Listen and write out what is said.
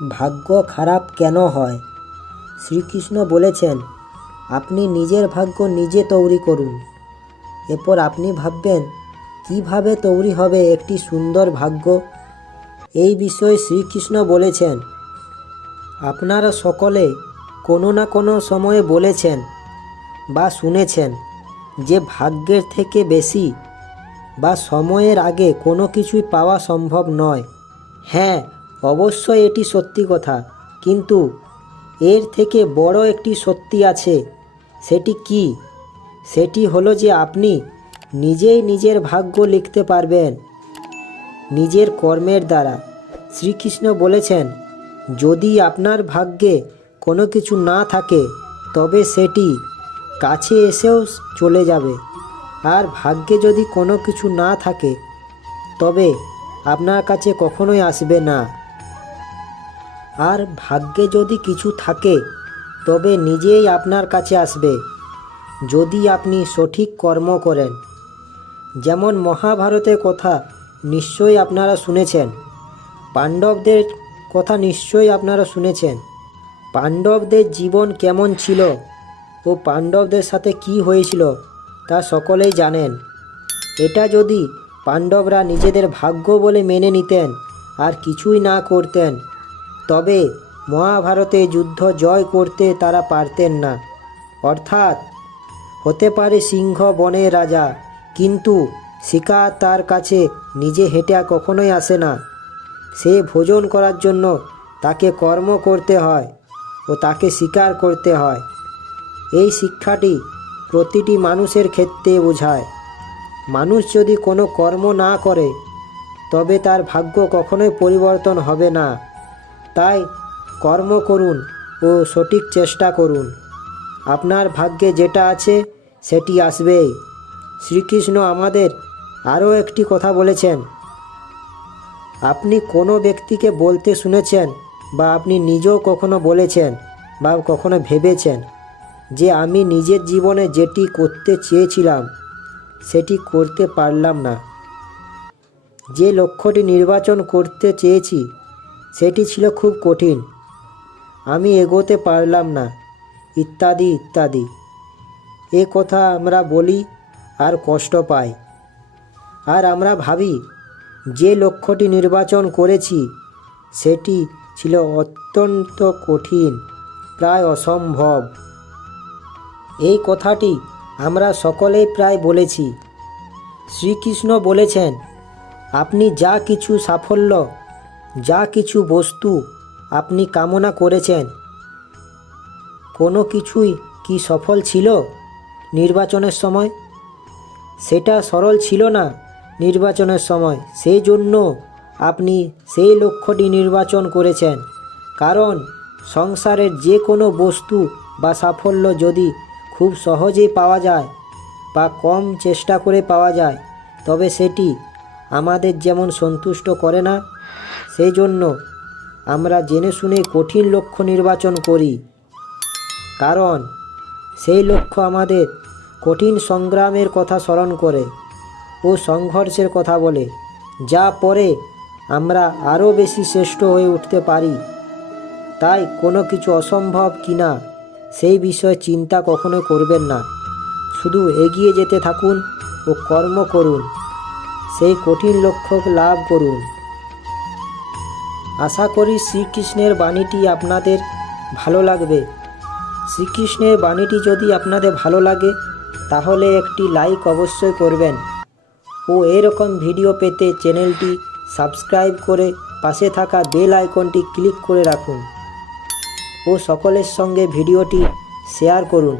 ভাগ্য খারাপ কেন হয়? শ্রীকৃষ্ণ বলেছেন, আপনি নিজের ভাগ্য নিজে তৈরি করুন। এরপর আপনি ভাববেন, কীভাবে তৈরি হবে একটি সুন্দর ভাগ্য? এই বিষয়ে শ্রীকৃষ্ণ বলেছেন, আপনারা সকলে কোনো না কোনো সময়ে বলেছেন বা শুনেছেন যে ভাগ্যের থেকে বেশি বা সময়ের আগে কোনো কিছুই পাওয়া সম্ভব নয়। হ্যাঁ অবশ্যই এটি সত্যি কথা, কিন্তু এর থেকে বড় একটি সত্যি আছে। সেটি কি? সেটি হলো যে আপনি নিজেই নিজের ভাগ্য লিখতে পারবেন। নিজের কর্মের দ্বারা। শ্রীকৃষ্ণ বলেছেন, যদি আপনার ভাগ্যে কোনো কিছু না থাকে, তবে সেটি কাছে এসেও চলে যাবে। আর ভাগ্যে যদি কোনো কিছু না থাকে, তবে আপনার কাছে কখনোই আসবে না। আর ভাগ্যে যদি কিছু থাকে, তবে নিজেই আপনার কাছে আসবে, যদি আপনি সঠিক কর্ম করেন। যেমন মহাভারতের কথা নিশ্চয়ই আপনারা শুনেছেন, পাণ্ডবদের কথা নিশ্চয়ই আপনারা শুনেছেন। পাণ্ডবদের জীবন কেমন ছিল ও পাণ্ডবদের সাথে কি হয়েছিল, তা সকলেই জানেন। এটা যদি পাণ্ডবরা নিজেদের ভাগ্য বলে মেনে নিতেন আর কিছুই না করতেন তবে মহাভারতে যুদ্ধ জয় করতে তারা পারতেন না। অর্থাৎ, হতে পারে সিংহ বনের রাজা, কিন্তু শিকার তার কাছে নিজে হেঁটে কখনোই আসে না। সে ভোজন করার জন্য তাকে কর্ম করতে হয় ও তাকে স্বীকার করতে হয়। এই শিক্ষাটি প্রতিটি মানুষের ক্ষেত্রে বোঝায়। মানুষ যদি কোনো কর্ম না করে, তবে তার ভাগ্য কখনোই পরিবর্তন হবে না। তাই কর্ম করুন ও সঠিক চেষ্টা করুন। আপনার ভাগ্যে যেটা আছে, সেটি আসবেই। শ্রীকৃষ্ণ আমাদের আরও একটি কথা বলেছেন। আপনি কোনো ব্যক্তিকে বলতে শুনেছেন বা আপনি নিজেও কখনো বলেছেন বা কখনো ভেবেছেন যে আমি নিজের জীবনে যেটি করতে চেয়েছিলাম, সেটি করতে পারলাম না। যে লক্ষ্যটি নির্বাচন করতে চেয়েছি সেটি ছিল খুব কঠিন। আমি এগোতে পারলাম না। ইত্যাদি ইত্যাদি। এ কথা আমরা বলি আর কষ্ট পাই। আর আমরা ভাবি, যে লক্ষ্যটি নির্বাচন করেছি, সেটি ছিল অত্যন্ত কঠিন, প্রায় অসম্ভব। এই কথাটি আমরা সকলেই প্রায় বলেছি। শ্রীকৃষ্ণ বলেছেন, আপনি যা কিছু সাফল্য যা কিছু বস্তু আপনি কামনা করেছেন। কোনো কিছুই কি সফল ছিল নির্বাচনের সময়? সেটা সরল ছিল না নির্বাচনের সময়। সেই জন্য আপনি সেই লক্ষ্যটি নির্বাচন করেছেন। কারণ সংসারের যে কোনো বস্তু বা সাফল্য যদি খুব সহজেই পাওয়া যায় বা কম চেষ্টা করে পাওয়া যায়, তবে সেটি আমাদের যেমন সন্তুষ্ট করে না সেই জন্য আমরা জেনে শুনে কঠিন লক্ষ্য নির্বাচন করি। কারণ সেই লক্ষ্য আমাদের কঠিন সংগ্রামের কথা স্মরণ করে ও সংঘর্ষের কথা বলে, যা পরে আমরা আরও বেশি শ্রেষ্ঠ হয়ে উঠতে পারি। তাই কোনো কিছু অসম্ভব কিনা সেই বিষয়ে চিন্তা কখনো করবেন না। শুধু এগিয়ে যেতে থাকুন ও কর্ম করুন। সেই কঠিন লক্ষ্য লাভ করুন। আশা করি শ্রীকৃষ্ণের বাণীটি আপনাদের ভালো লাগবে। শ্রীকৃষ্ণের বাণীটি যদি আপনাদের ভালো লাগে, তাহলে একটি লাইক অবশ্যই করবেন। ও এরকম ভিডিও পেতে চ্যানেলটি সাবস্ক্রাইব করে পাশে থাকা বেল আইকনটি ক্লিক করে রাখুন। ও সকলের সঙ্গে ভিডিওটি শেয়ার করুন।